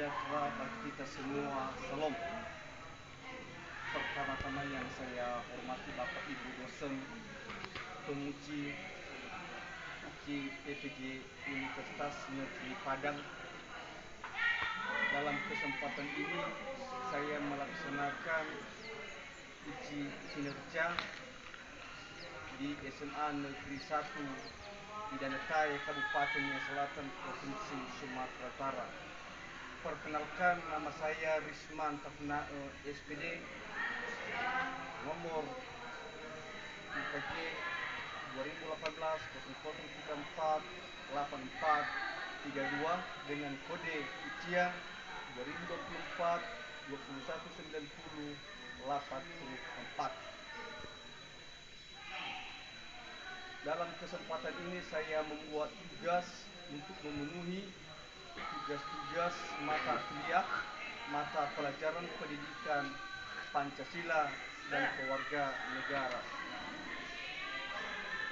sejahtera bagi kita semua. Salam. Pertama-tama yang saya hormati Bapak Ibu dosen, penguji PPG Universitas Negeri Padang. Dalam kesempatan ini saya melaksanakan uji kinerja di SMA Negeri 1 di Danetai, Kabupaten Nia Selatan, Provinsi Sumatera Utara. Perkenalkan, nama saya Risman Tafna, SPD, nomor UKJ 2018-0034-8432 dengan kode ujian 2024-2190-84. Dalam kesempatan ini saya membuat tugas untuk memenuhi tugas-tugas mata kuliah, mata pelajaran pendidikan Pancasila dan kewarga negara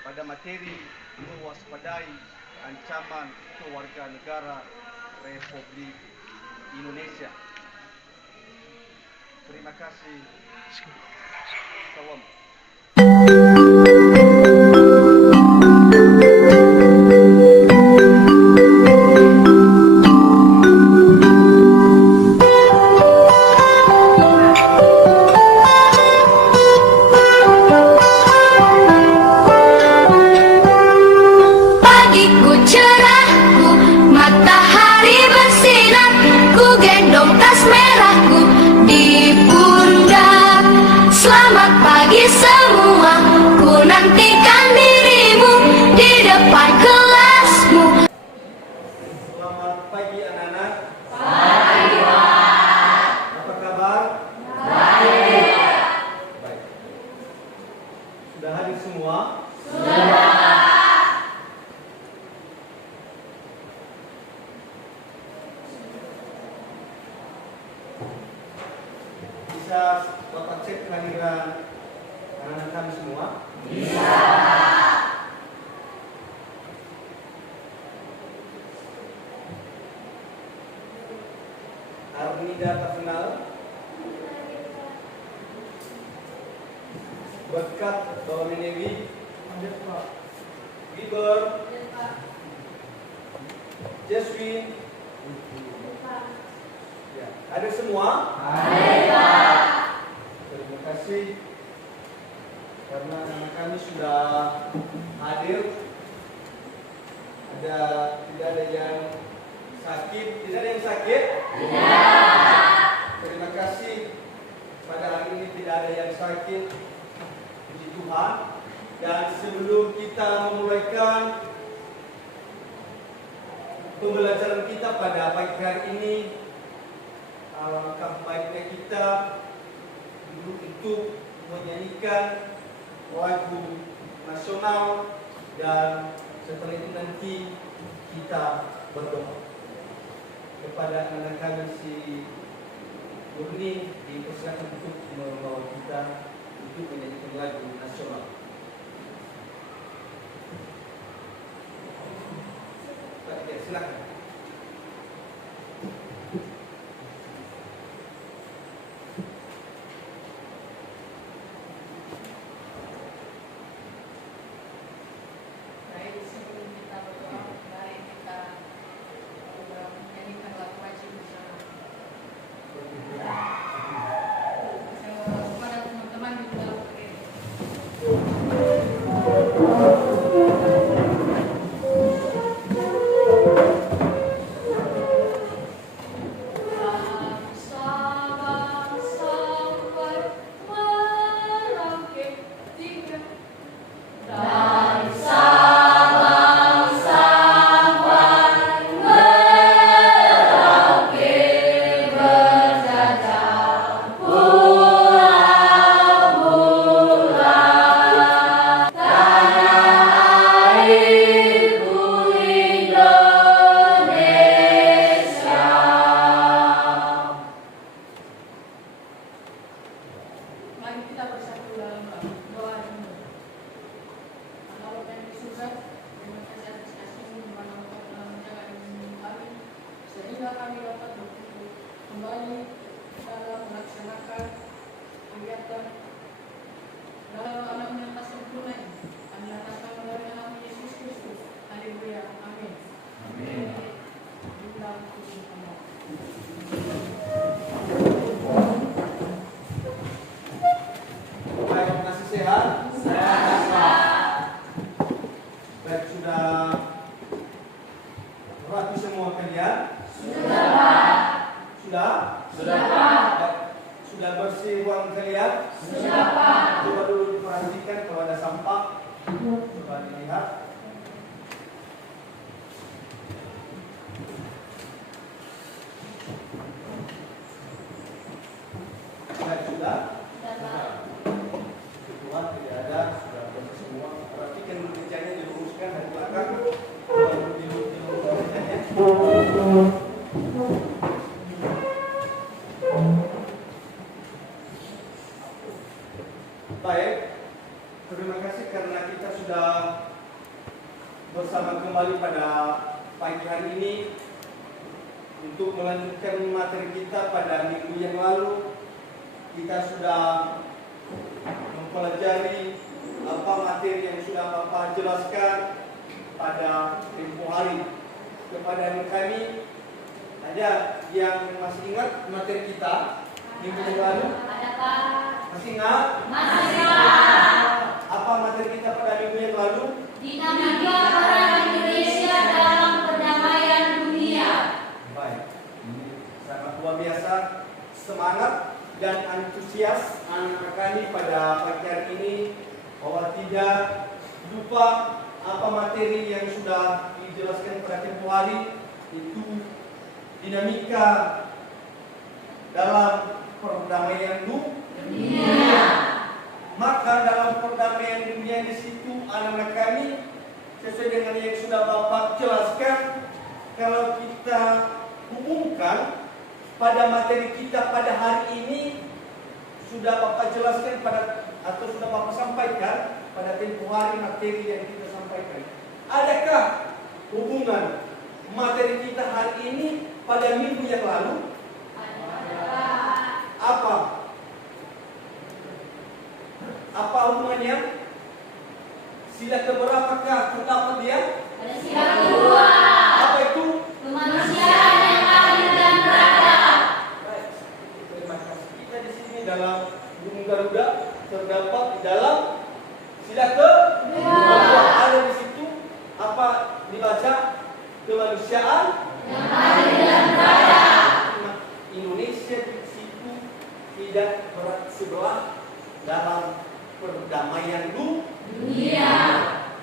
pada materi mewaspadai ancaman kewarga negara Republik Indonesia. Terima kasih. Salam. Sudah hadir semua? Sudah. Bisa Bapak cek kehadiran anak-anak kami semua? Bisa. Arnida Tafnal, Berkat Bawaminewi, Giber, Jeswin, ya, ada semua? Ada. Terima kasih karena anak kami sudah hadir. Tidak ada yang sakit, tidak ada yang sakit? Tidak. Terima kasih pada hari ini tidak ada yang sakit. Puji Tuhan. Dan sebelum kita memulaikan pembelajaran kita pada pagi hari ini, alangkah baiknya kita dulu untuk menyanyikan lagu nasional dan setelah itu nanti kita berdoa kepada anak kami si Murni, dipersilakan untuk membawa kita untuk menyanyikan lagu nasional. Silakan. Sehingga kami dapat berkumpul sekalian? Sudah, Pak. Coba dulu diperhatikan kalau ada sampah. Coba dilihat. Sudah? Tuhan tidak ada, sudah bersih semua. Perhatikan dulu mejanya diluruskan dari belakang. Baru diluruskan mejanya. Baik, terima kasih karena kita sudah bersama kembali pada pagi hari ini untuk melanjutkan materi kita pada minggu yang lalu. Kita sudah mempelajari apa materi yang sudah Bapak jelaskan pada tempoh hari. Kepada kami, ada yang masih ingat materi kita minggu yang lalu? Ada, Pak. Masih ingat? Masih, Pak. Apa materi kita pada minggu yang lalu? Dinamika peran Indonesia dalam perdamaian dunia. Baik, ini sangat luar biasa semangat dan antusias anak-anak kami pada pagi hari ini bahwa tidak lupa apa materi yang sudah dijelaskan pada tempoh hari, itu dinamika dalam perdamaian dunia. Maka dalam perdamaian dunia di situ anak-anak kami sesuai dengan yang sudah Bapak jelaskan, kalau kita hubungkan pada materi kita pada hari ini sudah Bapak jelaskan pada atau sudah Bapak sampaikan pada tempoh hari materi yang kita sampaikan. Adakah hubungan materi kita hari ini pada minggu yang lalu? Apa? Apa hubungannya? Sila keberapakah terdapat dia? Ada sila kedua. Apa itu? Kemanusiaan yang adil dan beradab. Baik, terima kasih. Kita di sini dalam Gunung Garuda terdapat di dalam sila kedua. Ada di situ apa dibaca? Kemanusiaan Yang adil dan beradab. Indonesia di situ tidak berat sebelah dalam perdamaian dunia.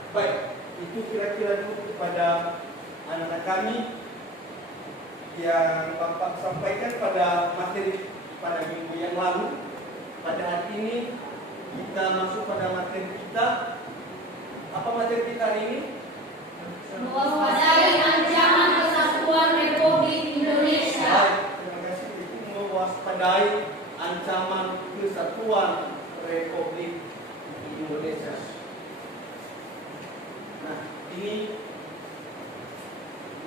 Baik, itu kira-kira dulu kepada anak-anak kami yang Bapak sampaikan pada materi pada minggu yang lalu. Pada hari ini kita masuk pada materi kita. Apa materi kita hari ini? Mewaspadai ancaman kesatuan Republik Indonesia. Baik, terima kasih. Itu mewaspadai ancaman kesatuan Republik Indonesia. Nah, ini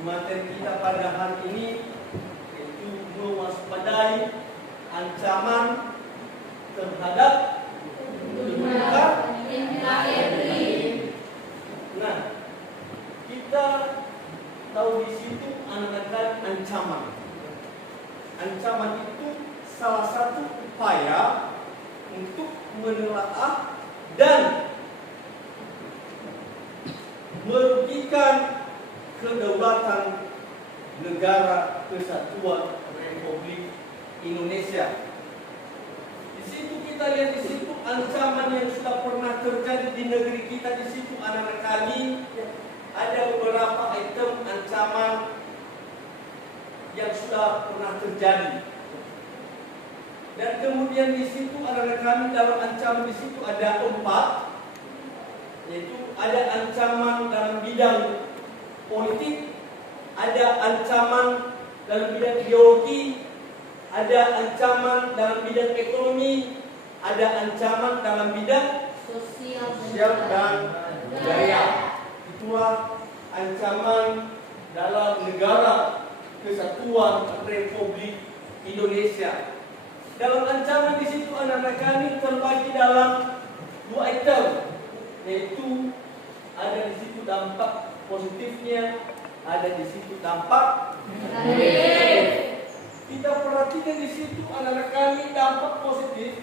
materi kita pada hari ini, yaitu mewaspadai ancaman terhadap NKRI. Nah, kita tahu di situ anak-anak ancaman. Ancaman itu salah satu upaya untuk menelaah dan merugikan kedaulatan negara kesatuan Republik Indonesia. Di situ kita lihat di situ ancaman yang sudah pernah terjadi di negeri kita. Di situ anak-anak kami ada beberapa item ancaman yang sudah pernah terjadi. Dan kemudian di situ anak-anak kami dalam ancaman di situ ada 4, yaitu ada ancaman dalam bidang politik, ada ancaman dalam bidang ideologi, ada ancaman dalam bidang ekonomi, ada ancaman dalam bidang sosial dan budaya. Itulah ancaman dalam negara kesatuan Republik Indonesia. Dalam ancaman di situ anak-anak kami terbagi dalam 2 item, yaitu ada di situ dampak positifnya, ada di situ dampak negatif. Kita perhatikan di situ anak-anak kami dampak positif.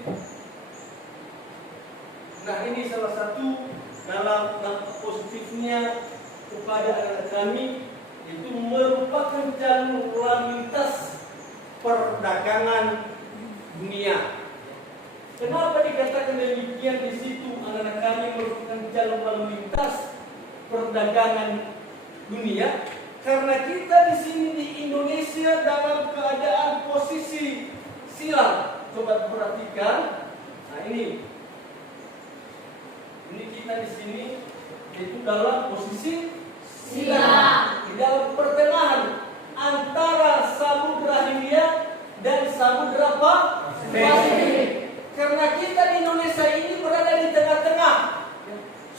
Nah, ini salah satu dalam dampak positifnya kepada anak-anak kami, itu merupakan jalur lalu lintas perdagangan dunia. Kenapa dikatakan demikian di situ? Anak-anak kami merupakan jalur lalu lintas perdagangan dunia. Karena kita di sini di Indonesia dalam keadaan posisi silang. Coba perhatikan. Nah ini kita di sini itu dalam posisi silang. Di dalam pertengahan antara Samudra Hindia dan Samudra Pasifik. Karena kita di Indonesia ini berada di tengah-tengah,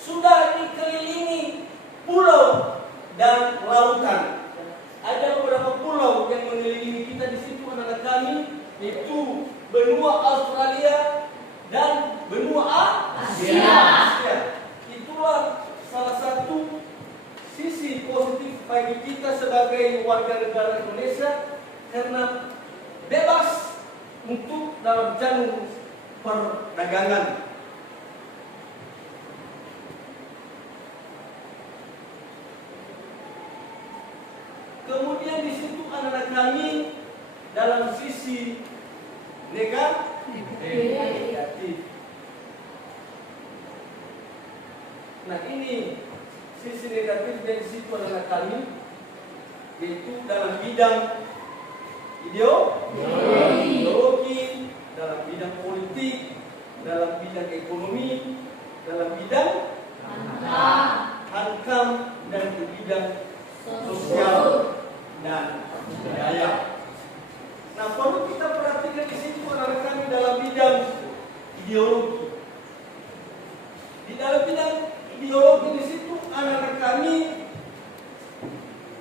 sudah dikelilingi pulau dan lautan. Ada beberapa pulau yang mengelilingi kita di situ anak-anak kami, yaitu benua Australia dan benua Asia. Itulah salah satu sisi positif bagi kita sebagai warga negara Indonesia, karena bebas untuk dalam jalur perdagangan. Kemudian di situ anak-anak kami dalam sisi negatif. Nah ini sisi negatif dari situ anak-anak kami, yaitu dalam bidang ideologi, dalam bidang politik, dalam bidang ekonomi, dalam bidang hankam, dan di bidang sosial dan budaya. Nah, perlu kita perhatikan di situ anak-anak kami dalam bidang ideologi. Di dalam bidang ideologi di situ anak-anak kami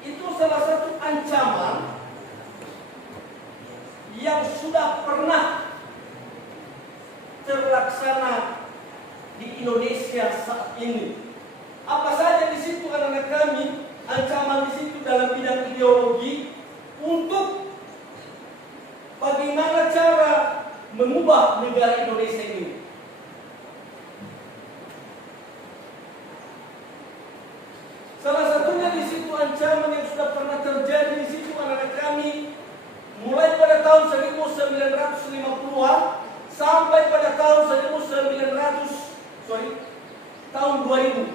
itu salah satu ancaman yang sudah pernah terlaksana di Indonesia saat ini. Apa saja di situ anak-anak kami, ancaman di situ dalam bidang ideologi untuk bagaimana cara mengubah negara Indonesia ini. Salah satunya di situ ancaman yang sudah pernah terjadi di situ anak-anak kami mulai pada tahun 1950-an sampai pada tahun 2000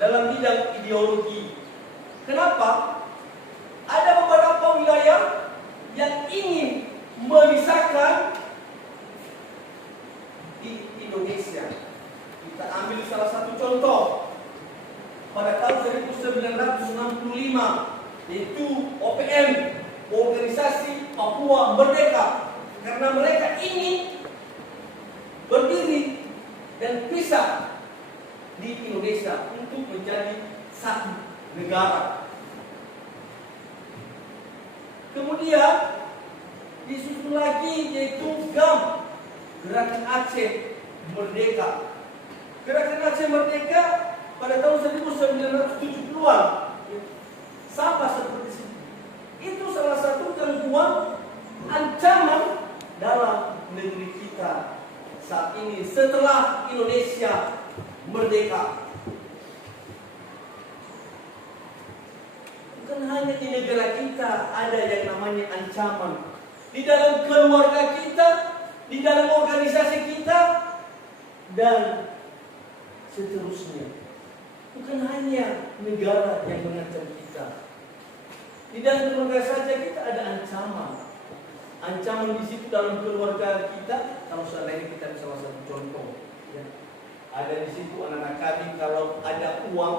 dalam bidang ideologi. Kenapa? Ada beberapa wilayah yang ingin memisahkan di Indonesia. Kita ambil salah satu contoh. Pada tahun 1965, yaitu OPM, Organisasi Papua Merdeka, karena mereka ingin berdiri dan pisah di Indonesia untuk menjadi satu negara. Kemudian disusul lagi yaitu GAM, Gerakan Aceh Merdeka. Gerakan Aceh Merdeka pada tahun 1970-an sama seperti itu. Itu salah satu gangguan ancaman dalam negeri kita saat ini setelah Indonesia merdeka. Bukan hanya di negara kita ada yang namanya ancaman. Di dalam keluarga kita, di dalam organisasi kita, dan seterusnya. Bukan hanya negara yang mengancam kita. Di dalam keluarga saja kita ada ancaman. Ancaman di situ dalam keluarga kita, kalau seandainya kita salah satu contoh, ya. Ada di situ anak-anak kami kalau ada uang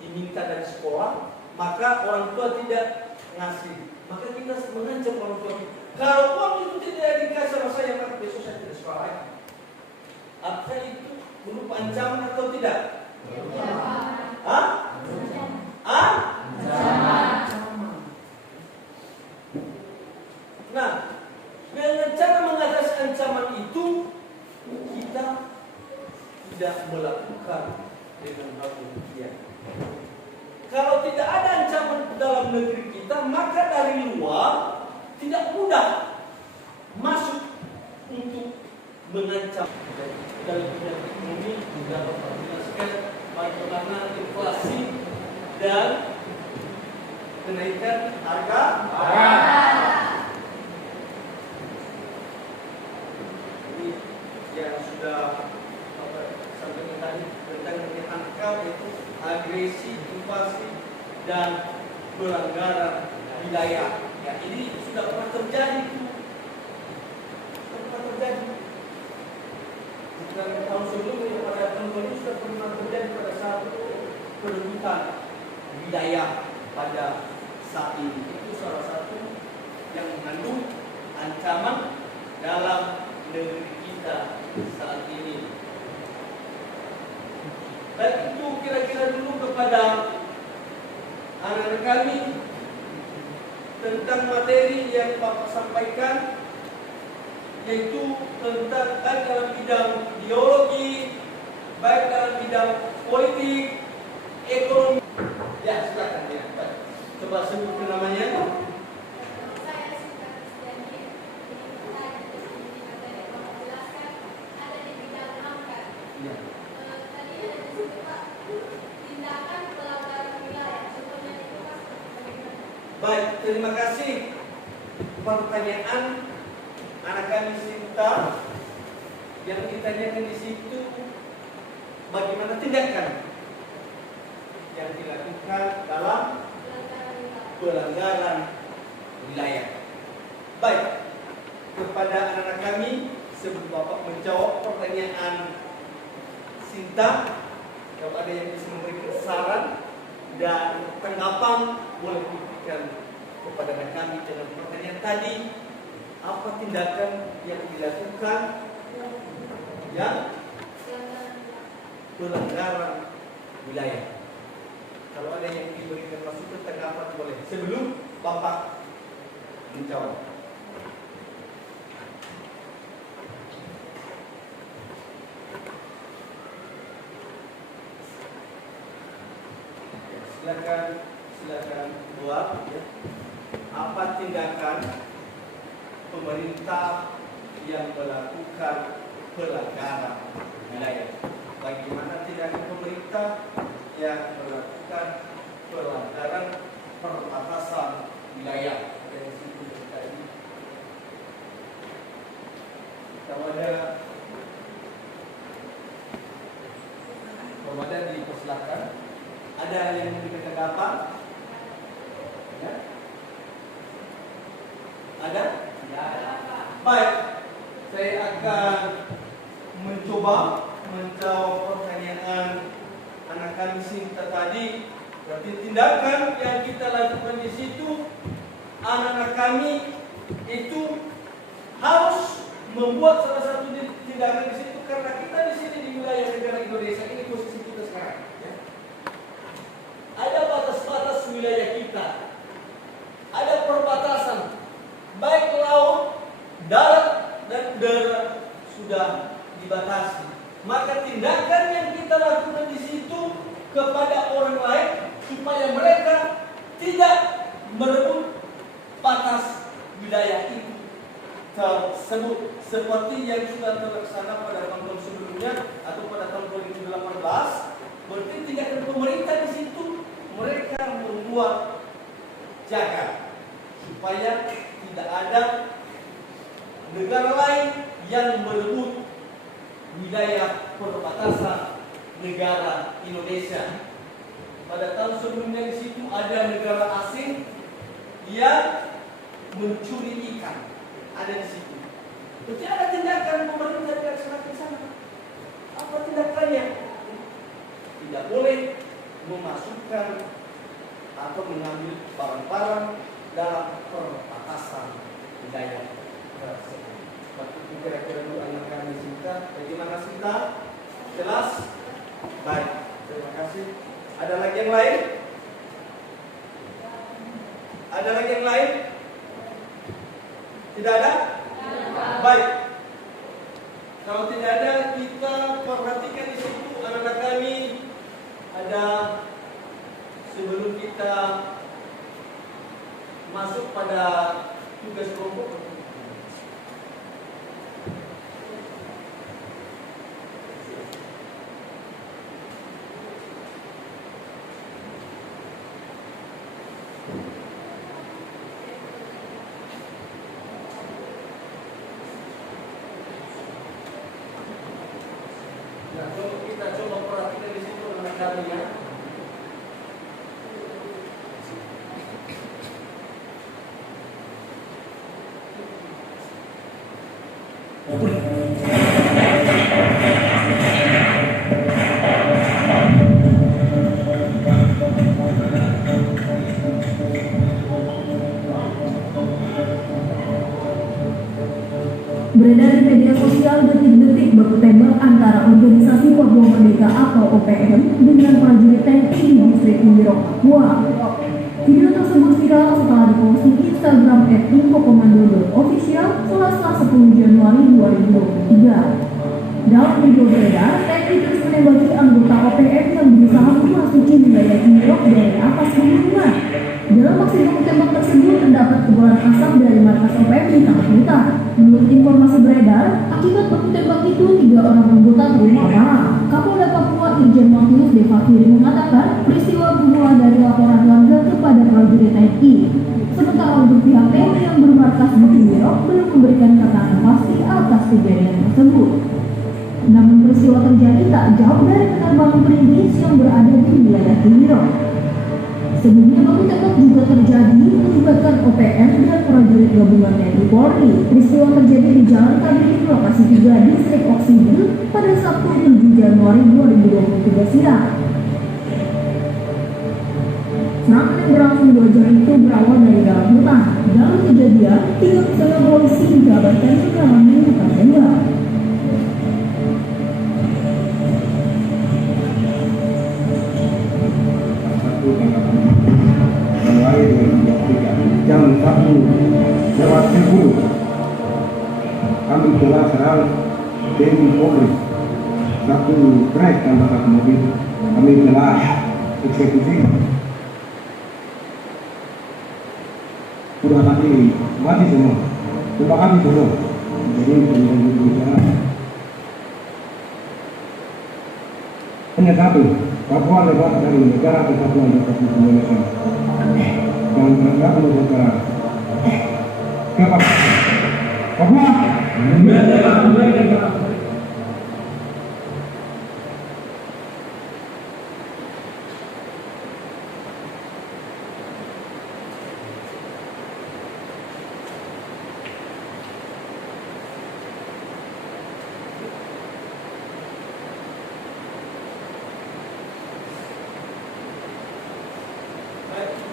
diminta dari sekolah, maka orang tua tidak ngasih. Maka kita mengancam orang tua kita. Kalau uang itu tidak dikasih sama saya, maka besok saya tidak sekolah lagi. Apakah itu berupa ancaman atau tidak? Hah? Ancaman. Nah, dengan cara mengatasi ancaman itu, kita tidak melakukan dengan hal demikian. Kalau tidak ada ancaman dalam negeri kita, maka dari luar tidak mudah masuk untuk mengancam. Dalam bidang ekonomi juga memperhatikan bagaimana inflasi dan kenaikan harga barang. yang sudah sampai tadi tentang menangkap itu agresi, invasi dan pelanggaran wilayah. Ya, ini sudah pernah terjadi. Bukan tahun sebelumnya, pada tahun ini sudah pernah terjadi pada saat perebutan wilayah pada saat ini. Itu salah satu yang mengandung ancaman dalam negeri kita saat ini. Dan itu kira-kira dulu kepada anak-anak kami tentang materi yang Bapak sampaikan, yaitu tentang baik dalam bidang ideologi, baik dalam bidang politik, ekonomi. Ya, silakan ya. Coba sebutkan namanya. Saya suka Kristiani. Ini kita di sini materi yang Bapak jelaskan ada di bidang angkat. Ya. Tadi ada disebut Pak, tindakan pelanggaran wilayah. Contohnya itu Pak, bagaimana? Baik, terima kasih. Pertanyaan anak kami Sinta yang ditanyakan di situ, bagaimana tindakan yang dilakukan dalam Pelanggaran wilayah. pelanggaran wilayah. Baik, kepada anak-anak kami, sebelum Bapak menjawab pertanyaan Sinta, kalau ada yang bisa memberikan saran dan tanggapan, boleh diberikan kepada anak kami dalam pertanyaan tadi. Apa tindakan yang dilakukan yang pelanggaran wilayah? Kalau ada yang diberikan masukan tanggapan boleh sebelum Bapak menjawab. Silakan buat ya. Apa tindakan pemerintah yang melakukan pelanggaran wilayah? Bagaimana tindakan pemerintah yang melakukan pelanggaran perbatasan wilayah? Dari situ tadi. Kalau ada komandan dipersilakan. Ada yang memberikan tanggapan? Ya? Ada? Ya. Baik, saya akan mencoba menjawab pertanyaan anak kami Sinta tadi. Berarti tindakan yang kita lakukan di situ, anak-anak kami itu harus membuat salah satu tindakan di situ karena kita di sini di wilayah negara Indonesia ini posisi kita sekarang. Ya. Ada batas-batas wilayah kita, ada perbatasan, baik laut, darat, dan udara sudah dibatasi. Maka tindakan yang kita lakukan di situ kepada orang lain supaya mereka tidak merebut batas wilayah itu tersebut, seperti yang sudah terlaksana pada tahun sebelumnya atau pada tahun 2018. Berarti tindakan pemerintah di situ mereka membuat jaga supaya tidak ada negara lain yang merebut wilayah perbatasan negara Indonesia. Pada tahun sebelumnya di situ ada negara asing yang mencuri ikan, ada di situ. Berarti ada tindakan pemerintah dilaksanakan di sana. Apa tindakannya? Tidak boleh memasukkan atau mengambil barang-barang dalam perbatasan wilayah tersebut. Seperti itu kira-kira dulu anak kami Sinta. Bagaimana Sinta? Jelas? Baik, terima kasih. Ada lagi yang lain? Ada lagi yang lain? Tidak ada? Baik. Kalau tidak ada, kita perhatikan di situ anak-anak kami. Ada sebelum kita masuk pada tugas kelompok. satunya. Beredar di media sosial detik-detik baku tembak antara organisasi Papua Merdeka atau OPM dengan prajurit TNI di distrik Wirok, Papua. Video tersebut viral setelah diposting Instagram @infokomando.official Selasa 10 Januari 2023. Dalam video beredar, TNI terus menembaki anggota OPM yang berusaha memasuki wilayah Wirok dari atas pegunungan. Dalam aksi baku tembak tersebut terdapat kebaran asap dari markas OPM di tengah hutan. Menurut informasi beredar, akibat baku tembak itu 3 orang anggota terluka parah. Kapolda Papua Irjen Martinus Devakiri mengatakan peristiwa bermula dari laporan warga kepada prajurit TNI. Sementara untuk pihak TNI yang bermarkas di Wirok belum memberikan keterangan pasti atas kejadian tersebut. Namun peristiwa terjadi tak jauh dari penerbangan perintis yang berada di wilayah Wirok. Sebelumnya baku tembak juga terjadi melibatkan OPM dan prajurit gabungan TNI Polri. Peristiwa terjadi di Jalan Kabiri lokasi 3 distrik Oksibil pada Sabtu 7 Januari 2023 siang. Serangan yang berlangsung 2 jam itu berawal dari dalam hutan. Dalam kejadian, 3 personel polisi dijabatkan mengalami luka tembak. Jam 1:10 kami telah serang TNI Polri, 1 trek tambah 1 mobil kami telah eksekusi. Sudah mati semua, sudah kami semua. Jadi berbicara hanya satu, Papua lepas dari negara kesatuan Republik Indonesia. Dan mereka berbicara siapa? Papua.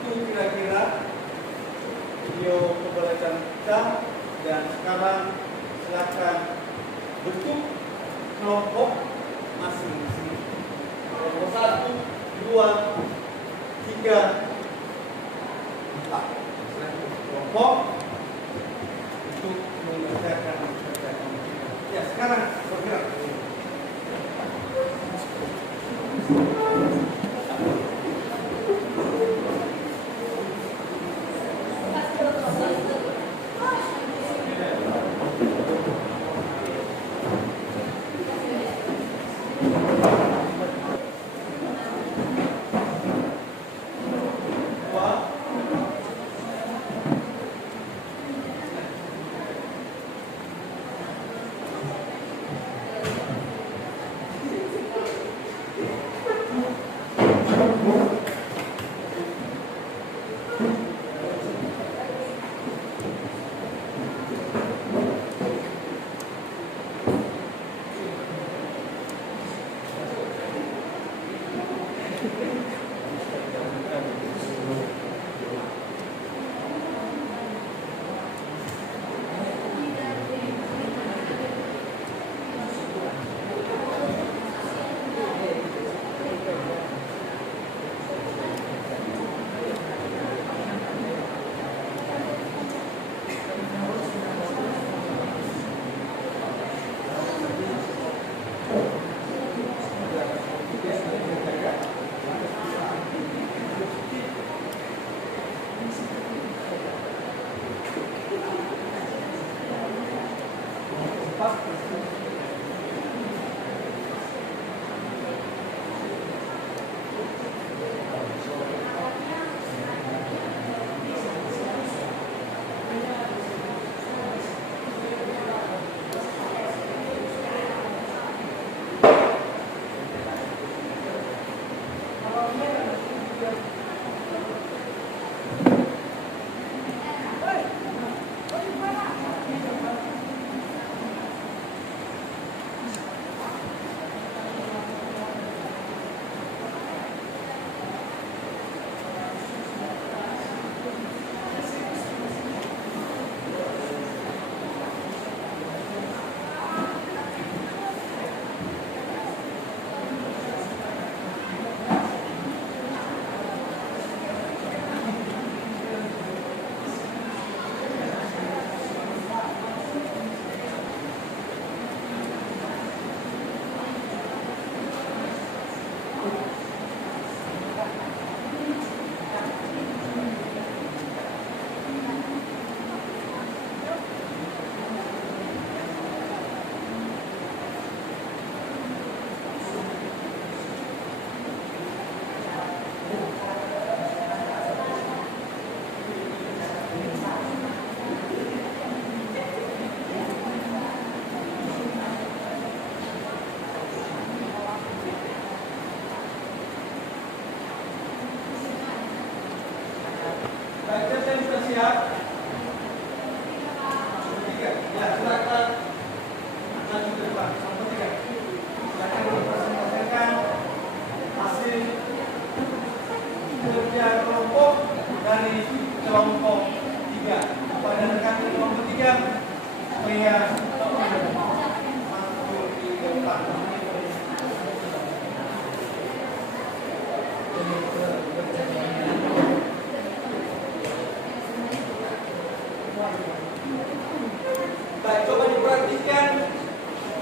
Itu kira-kira video pembelajaran kita, dan sekarang silakan bentuk kelompok masing-masing. Kelompok 1, 2, 3, 4. Kelompok untuk mengerjakan pekerjaan kita. Ya, sekarang bergerak. depan. Kelompok 3. Silakan mempresentasikan hasil kerja kelompok dari kelompok 3 kepada rekan kelompok 3 supaya masuk di depan. Baik, coba diperhatikan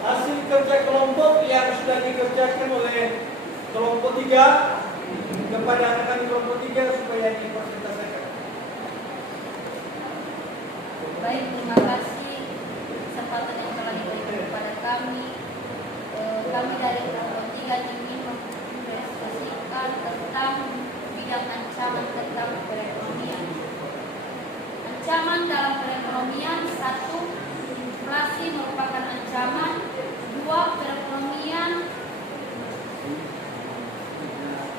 hasil kerja kelompok yang sudah dikerjakan oleh kelompok 3 kepada rekan kelompok 3 supaya dipresentasikan. Baik, terima kasih kesempatan yang telah diberikan kepada kami. Kami dari kelompok 3 ingin mempresentasikan tentang bidang ancaman tentang perekonomian. Ancaman dalam perekonomian: 1. Inflasi merupakan ancaman. 2.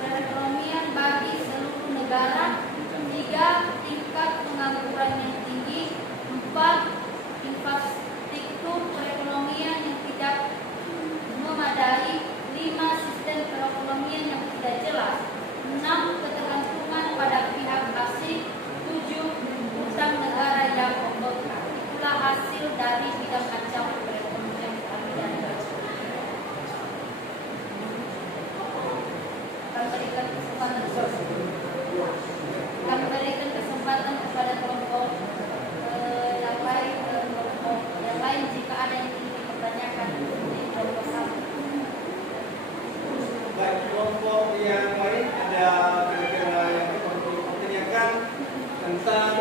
Perekonomian bagi seluruh negara. 3. Tingkat pengangguran yang tinggi. 4. Infrastruktur perekonomian yang tidak memadai. 5. Sistem perekonomian yang tidak jelas. 6. Ketergantungan pada pihak asing. 7. Utang negara yang membengkak. Itulah hasil dari bidang ancaman perekonomian kami dari kami berikan kesempatan kepada kelompok yang lain jika ada yang ingin dipertanyakan di kelompok kami. Baik, kelompok yang lain ada kira-kira yang perlu dipertanyakan tentang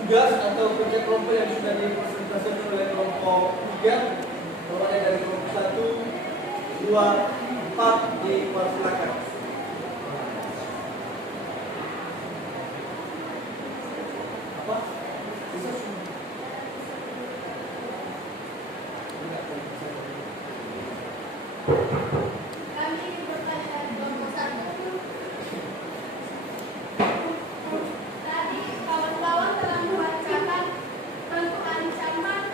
tugas atau kerja kelompok yang sudah dipresentasikan oleh kelompok 3. Kalau ada dari kelompok 1, 2, 4 dipersilakan. Apa? Bisa semua. Kami bertanya dari kelompok 1. Tadi kawan-kawan telah membacakan tentang ancaman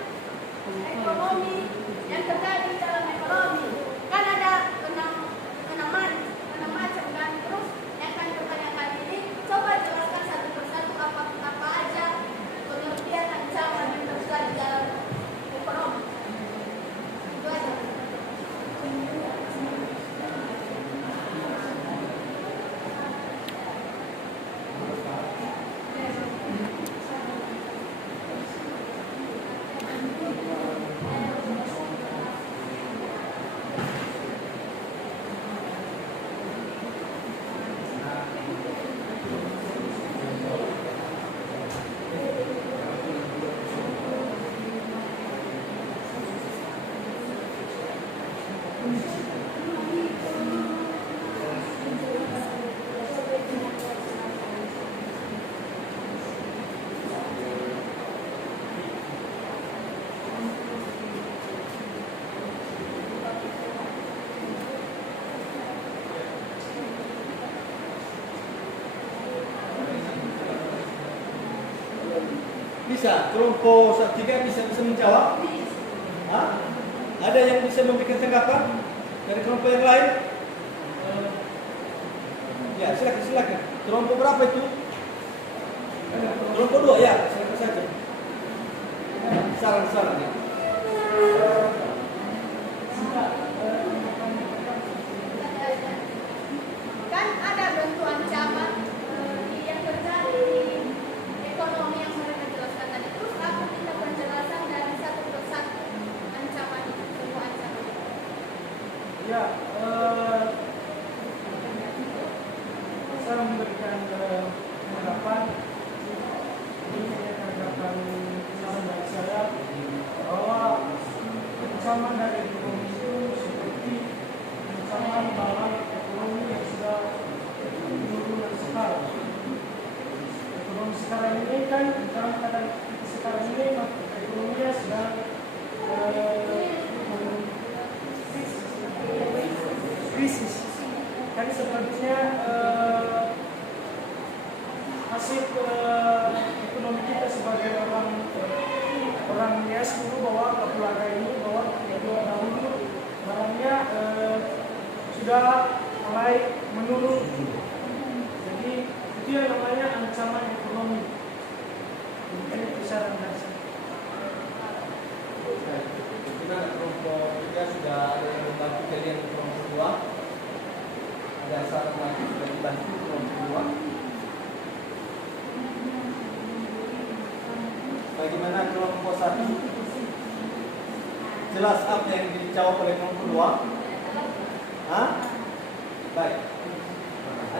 ekonomi yang terjadi dalam ekonomi. Kan ada enam macam kan. Terus yang kami pertanyakan ini, coba jelaskan satu persatu apa aja pengertian ancaman yang terjadi dalam ekonomi. Itu aja. Bisa, kelompok 3 bisa menjawab? Hah? Ada yang bisa memberikan tanggapan dari kelompok yang lain? Ya, silakan. Kelompok berapa itu? Kelompok 2 ya, silakan saja. Saran ya. Kan ada bentuk ancaman yang terjadi di ekonomi yang mereka jelaskan tadi. Terus aku minta penjelasan dari satu persatu ancaman itu, semua ancaman. Ya, saya memberikan tanggapan dari saya bahwa ancaman dari ekonomi itu seperti ancaman dalam ekonomi yang sudah menurun sekarang. Ekonomi sekarang ini kan dalam keadaan sekarang ini ekonominya sedang krisis. Kan sepertinya hasil ekonomi kita sebagai orang orang Nias dulu bawa ke Pulau ini, bawa dahulu barangnya sudah mulai menurun. Jadi itu yang namanya ancaman ekonomi. Mungkin itu saran dari saya. Kita kelompok 3 sudah ada yang membantu kalian kelompok 2. Ada satu lagi sudah dibantu kelompok 2. Bagaimana kelompok 1? Jelas apa yang dijawab oleh kelompok 2? Hah? Baik.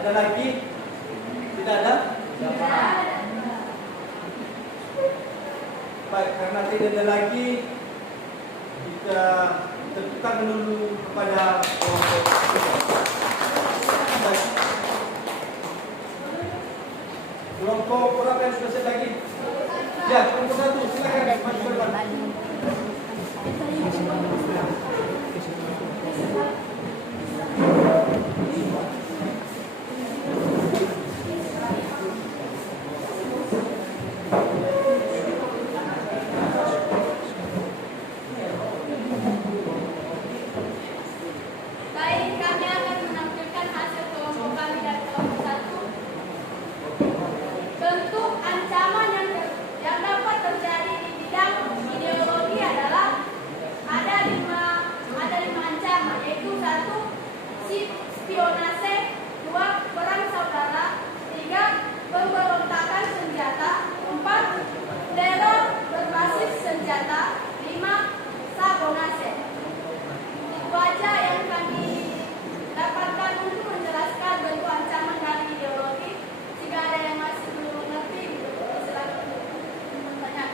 Ada lagi? Tidak ada? Baik, karena tidak ada lagi, kita tentukan dulu kepada kelompok 3. Baik. Kelompok berapa yang sudah selesai lagi? Ya, kelompok 1, silakan maju ke depan. Baik, kami akan menampilkan hasil kelompok kami dari kelompok 1. Bentuk ancaman yang dapat terjadi di bidang ideologi adalah ada lima ancaman, yaitu 1. Spionase, 2. Perang saudara, 3. Pemberontakan senjata, 4. Teror berbasis senjata, 5. Sabotase. Itu aja yang kami dapatkan untuk menjelaskan bentuk ancaman dari ideologi. Jika ada yang masih belum mengerti, silakan bertanya.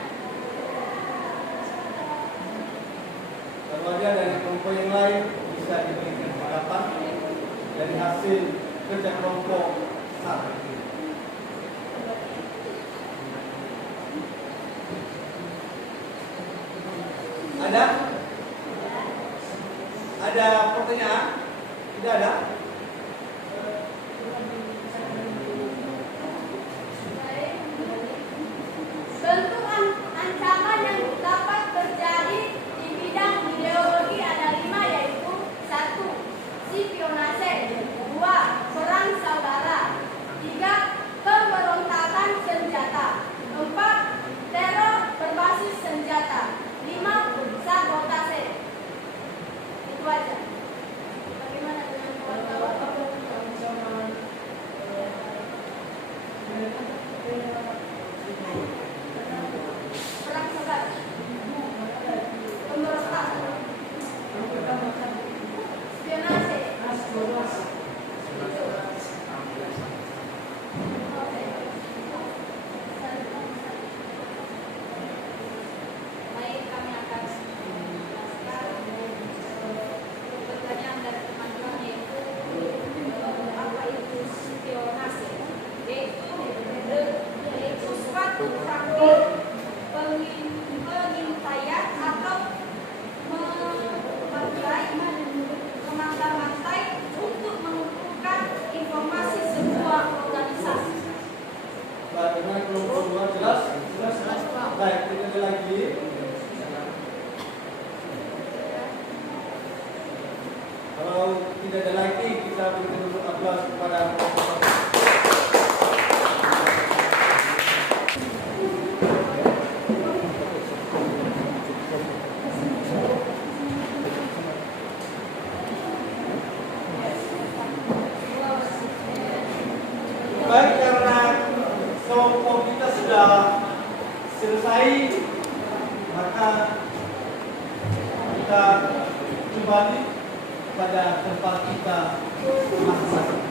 Kalau ada dari kelompok yang lain bisa diberikan pendapat dari hasil kerja kelompok 1. Ada? Ada pertanyaan? Tidak ada? Bentuk ancaman yang dapat terjadi di bidang ideologi ada 5, yaitu 1. Spionase, 2. Perang saudara, 3. Pemberontakan senjata, 4. Teror berbasis senjata, 5. Sabotase. Itu aja. Bagaimana dengan kawan-kawan? Perang saudara, pemberontakan, spionase. Baik, kami akan menjelaskan pertanyaan dari teman-teman, yaitu apa itu spionase. Yaitu suatu praktik pengintaian atau memantau-mantai untuk mengumpulkan informasi sebuah organisasi. Bagaimana kelompok 2 jelas? Baik, tidak ada lagi. Kalau tidak ada lagi, kita berikan dulu aplaus kepada kelompok 1. Baik, karena kelompok kita sudah selesai, maka kita kembali pada tempat kita masing-masing.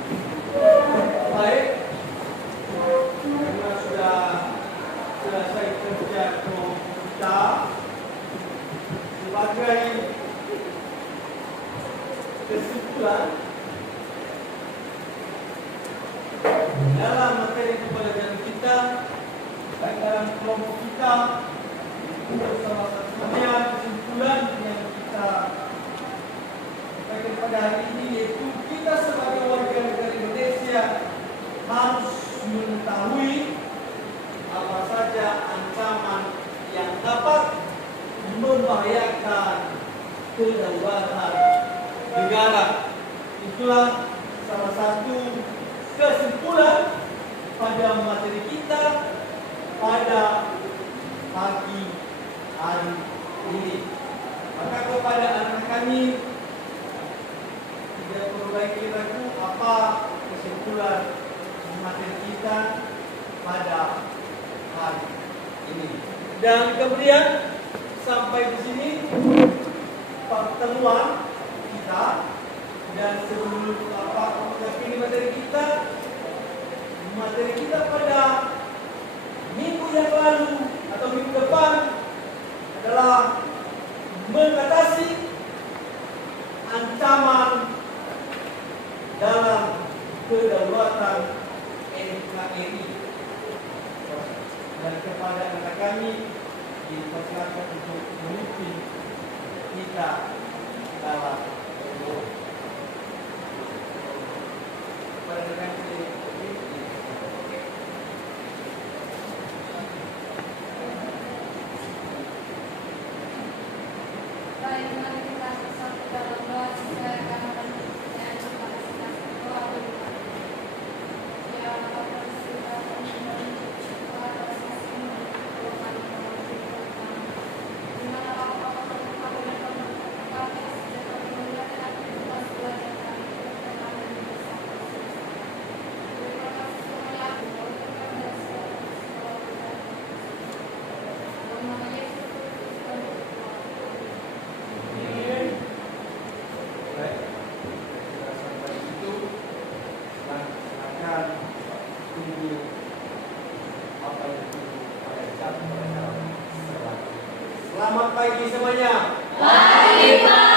Baik, karena sudah selesai kerja kelompok kita, sebagai kesimpulan dalam materi pembelajaran kita, baik dalam kelompok kita, salah satunya kesimpulan yang kita sampaikan pada hari ini, yaitu kita sebagai warga negara Indonesia harus mengetahui apa saja ancaman yang dapat membahayakan kedaulatan negara. Itulah salah satu kesimpulan pada materi kita pada pagi hari ini. Maka kepada anak kami tidak perlu lagi ragu apa kesimpulan materi kita pada hari ini. Dan kemudian sampai di sini pertemuan kita, dan sebelum ini materi kita pada minggu yang lalu atau minggu depan adalah mengatasi ancaman dalam kedaulatan NKRI. Dan kepada anak kami dipersilakan untuk memimpin kita dalam doa. Pada dengan Baik, mari kita bersatu dalam doa supaya kami percaya kepada kita doa dulu. Ya Allah, bersyukur kepada kasih-Mu Tuhan di mana apa-apa kami dapat kami sejak kemuliaan atas belajar kami kami bisa. Terima kasih semuanya dan dalam nama Yesus Kristus. baik, kita sampai situ. Silakan tunggu apa yang pada jam pada selanjutnya. Selamat pagi semuanya. Pagi, Pak.